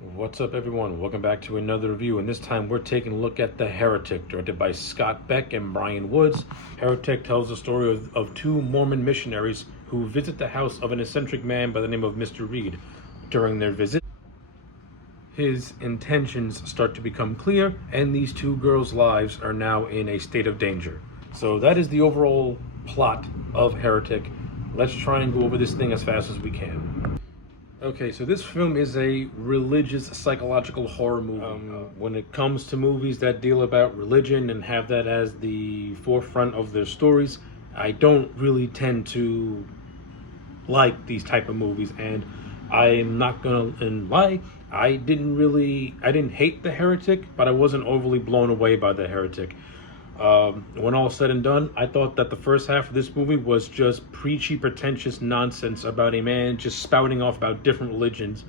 What's up, everyone? Welcome back to another review, and this time we're taking a look at The Heretic, directed by Scott Beck and Brian Woods. Heretic tells the story of two Mormon missionaries who visit the house of an eccentric man by the name of Mr. Reed. During their visit, his intentions start to become clear, and these two girls' lives are now in a state of danger. So that is the overall plot of Heretic. Let's try and go over this thing as fast as we can. Okay, so this film is a religious psychological horror movie. When it comes to movies that deal about religion and have that as the forefront of their stories, I don't really tend to like these type of movies, and I'm not gonna lie. I didn't hate The Heretic, but I wasn't overly blown away by The Heretic. When all said and done, I thought that the first half of this movie was just preachy, pretentious nonsense about a man just spouting off about different religions,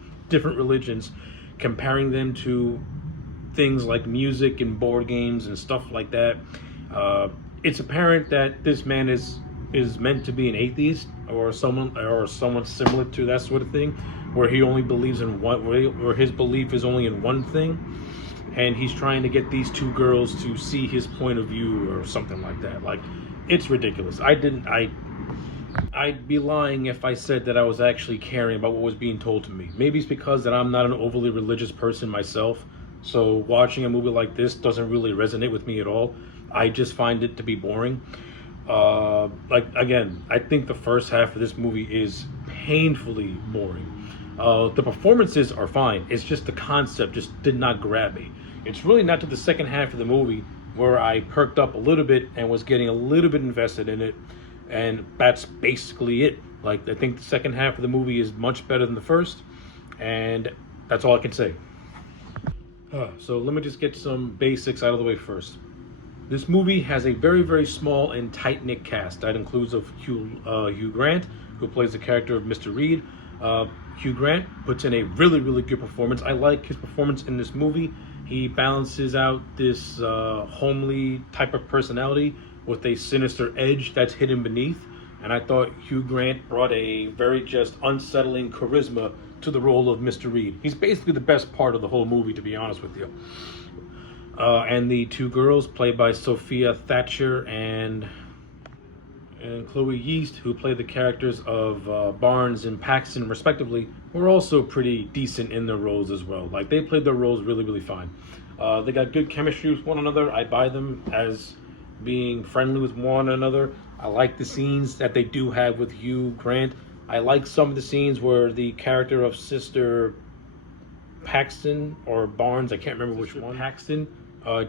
comparing them to things like music and board games and stuff like that. It's apparent that this man is meant to be an atheist or someone similar to that sort of thing, where he only believes in one, where his belief is only in one thing. And he's trying to get these two girls to see his point of view or something like that. Like, it's ridiculous. I'd be lying if I said that I was actually caring about what was being told to me. Maybe it's because that I'm not an overly religious person myself, so watching a movie like this doesn't really resonate with me at all. I just find it to be boring. Again, I think the first half of this movie is painfully boring. The performances are fine. It's just the concept just did not grab me. It's really not to the second half of the movie where I perked up a little bit and was getting a little bit invested in it, and that's basically it. Like, I think the second half of the movie is much better than the first, and that's all I can say. So let me just get some basics out of the way first. This movie has a very, very small and tight-knit cast. That includes Hugh Grant, who plays the character of Mr. Reed. Hugh Grant puts in a really, really good performance. I like his performance in this movie. He balances out this homely type of personality with a sinister edge that's hidden beneath. And I thought Hugh Grant brought a very just unsettling charisma to the role of Mr. Reed. He's basically the best part of the whole movie, to be honest with you. And the two girls, played by Sophia Thatcher and Chloe Yeast, who played the characters of Barnes and Paxton respectively, were also pretty decent in their roles as well. Like, they played their roles really, really fine. They got good chemistry with one another. I buy them as being friendly with one another. I like the scenes that they do have with Hugh Grant. I like some of the scenes where the character of Sister Paxton or Barnes, I can't remember which one, Paxton,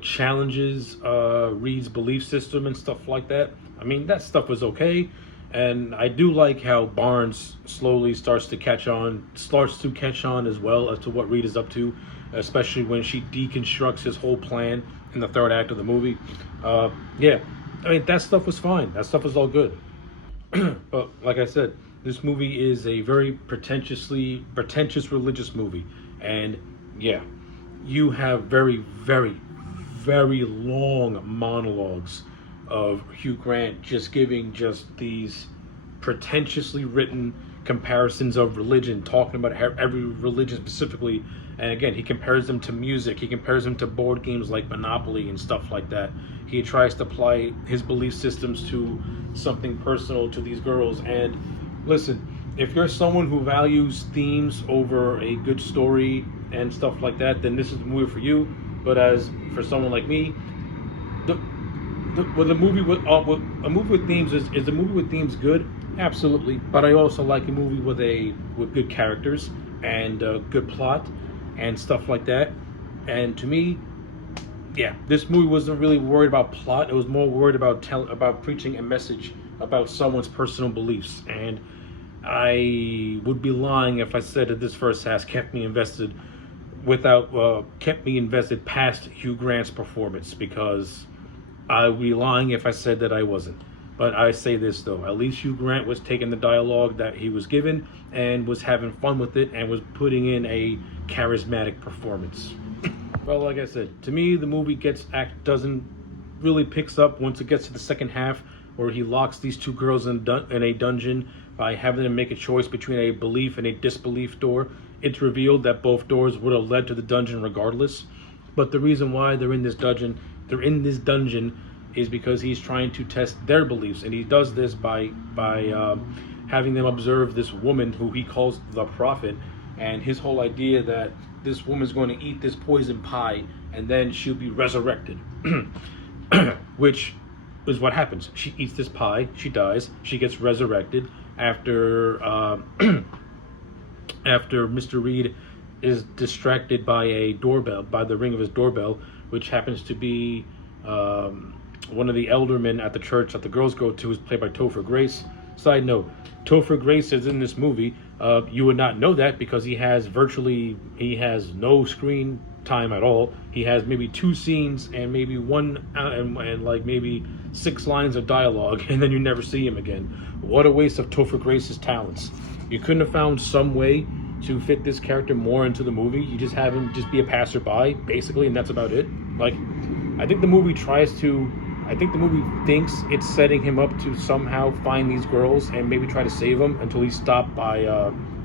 challenges Reed's belief system and stuff like that. I mean, that stuff was okay, and I do like how Barnes slowly starts to catch on as well as to what Reed is up to, especially when she deconstructs his whole plan in the third act of the movie. Yeah, I mean, that stuff was fine. That stuff was all good. But like I said, this movie is a very pretentious religious movie, and yeah, you have very, very, very long monologues of Hugh Grant just giving just these pretentiously written comparisons of religion, talking about every religion specifically. And again, he compares them to music, he compares them to board games like Monopoly and stuff like that. He tries to apply his belief systems to something personal to these girls. And listen, if you're someone who values themes over a good story and stuff like that, then this is the movie for you. But as for someone like me, a movie with themes is a movie with themes good? Absolutely. But I also like a movie with good characters and good plot and stuff like that. And to me, yeah, this movie wasn't really worried about plot. It was more worried about preaching a message about someone's personal beliefs. And I would be lying if I said that this first half kept me invested past Hugh Grant's performance, because I would be lying if I said that I wasn't. But I say this though, at least Hugh Grant was taking the dialogue that he was given and was having fun with it and was putting in a charismatic performance. Well, like I said, to me the movie doesn't really picks up once it gets to the second half, where he locks these two girls in a dungeon by having them make a choice between a belief and a disbelief door. it's revealed that both doors would have led to the dungeon regardless. But the reason why they're in this dungeon, is because he's trying to test their beliefs, and he does this by having them observe this woman who he calls the prophet, and his whole idea that this woman's going to eat this poison pie and then she'll be resurrected, which is what happens. She eats this pie, she dies, she gets resurrected after after Mr. Reed is distracted by a doorbell, by the ring of his doorbell, which happens to be one of the eldermen at the church that the girls go to, is played by Topher Grace. Side note, Topher Grace is in this movie. You would not know that because he has no screen time at all. He has maybe 2 scenes and maybe one and like maybe 6 lines of dialogue, and then you never see him again. What a waste of Topher Grace's talents. You couldn't have found some way to fit this character more into the movie. You just have him just be a passerby, basically, and that's about it. Like, I think the movie thinks it's setting him up to somehow find these girls and maybe try to save them until he's stopped by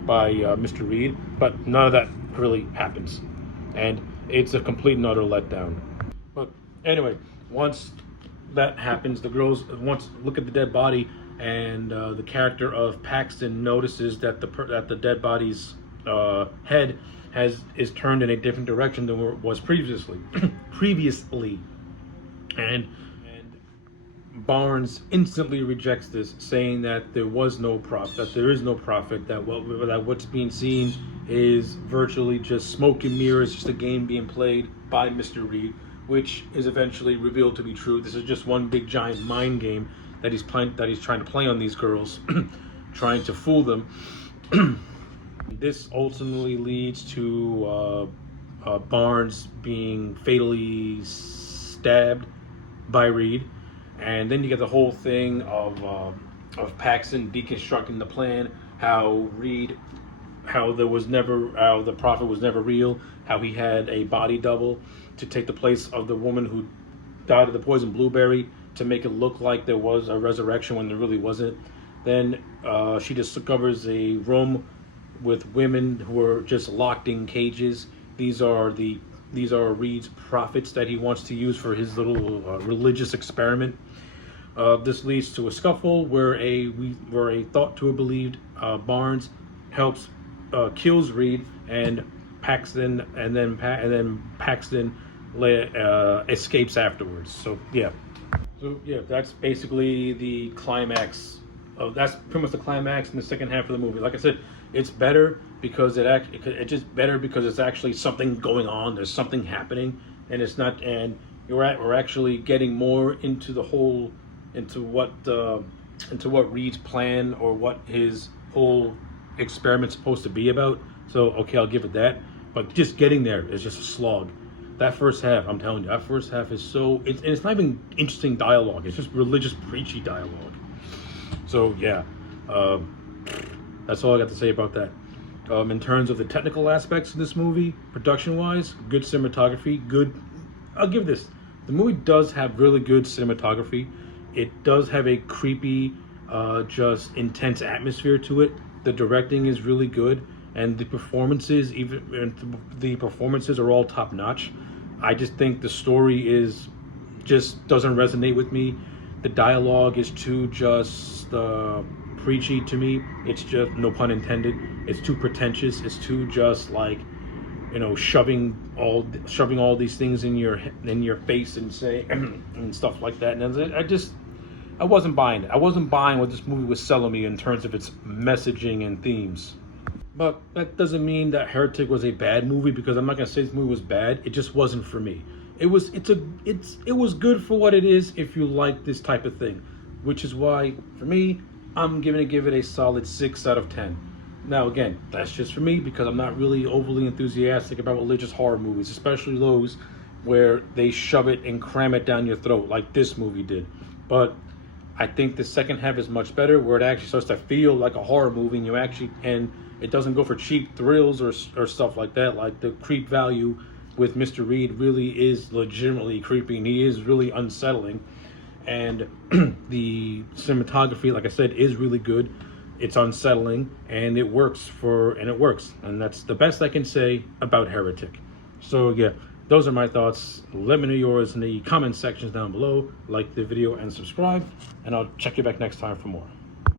Mr. Reed, but none of that really happens, and it's a complete and utter letdown. But anyway, once that happens, the girls look at the dead body, and the character of Paxton notices that the dead body's head is turned in a different direction than it was previously. And Barnes instantly rejects this, saying that there is no prophet, that what's being seen is virtually just smoke and mirrors, just a game being played by Mr. Reed, which is eventually revealed to be true. This is just one big giant mind game that he's trying to play on these girls, trying to fool them. This ultimately leads to Barnes being fatally stabbed by Reed, and then you get the whole thing of Paxton deconstructing the plan, how the prophet was never real, how he had a body double to take the place of the woman who died of the poison blueberry, to make it look like there was a resurrection when there really wasn't. Then she discovers a room with women who are just locked in cages. These are Reed's prophets that he wants to use for his little religious experiment. This leads to a scuffle where a thought to a believed Barnes kills Reed, and Paxton escapes afterwards. So yeah, that's basically the climax. That's pretty much the climax in the second half of the movie. Like I said, it's better because it's actually something going on. There's something happening, and it's not. And we're actually getting more into what Reed's plan, or what his whole experiment's supposed to be about. So okay, I'll give it that. But just getting there is just a slog. That first half, I'm telling you, is so. It's not even interesting dialogue. It's just religious preachy dialogue. So yeah, that's all I got to say about that. In terms of the technical aspects of this movie, production-wise, good cinematography, good. I'll give this. The movie does have really good cinematography. It does have a creepy, just intense atmosphere to it. The directing is really good, and the performances are all top-notch. I just think the story just doesn't resonate with me. The dialogue is too just preachy to me. It's just, no pun intended, it's too pretentious. It's too just like, shoving all these things in your face and say and stuff like that. And I wasn't buying it. I wasn't buying what this movie was selling me in terms of its messaging and themes. But that doesn't mean that Heretic was a bad movie, because I'm not gonna say this movie was bad. It just wasn't for me. It was good for what it is if you like this type of thing, which is why for me I'm gonna give it a solid 6 out of 10. Now again, that's just for me, because I'm not really overly enthusiastic about religious horror movies, especially those where they shove it and cram it down your throat like this movie did. But I think the second half is much better, where it actually starts to feel like a horror movie, and it doesn't go for cheap thrills or stuff like that. Like, the creep value with Mr. Reed really is legitimately creepy, and he is really unsettling. And the cinematography, like I said, is really good. It's unsettling, and it works, and that's the best I can say about Heretic. So yeah, those are my thoughts. Let me know yours in the comment sections down below. Like the video and subscribe, and I'll check you back next time for more.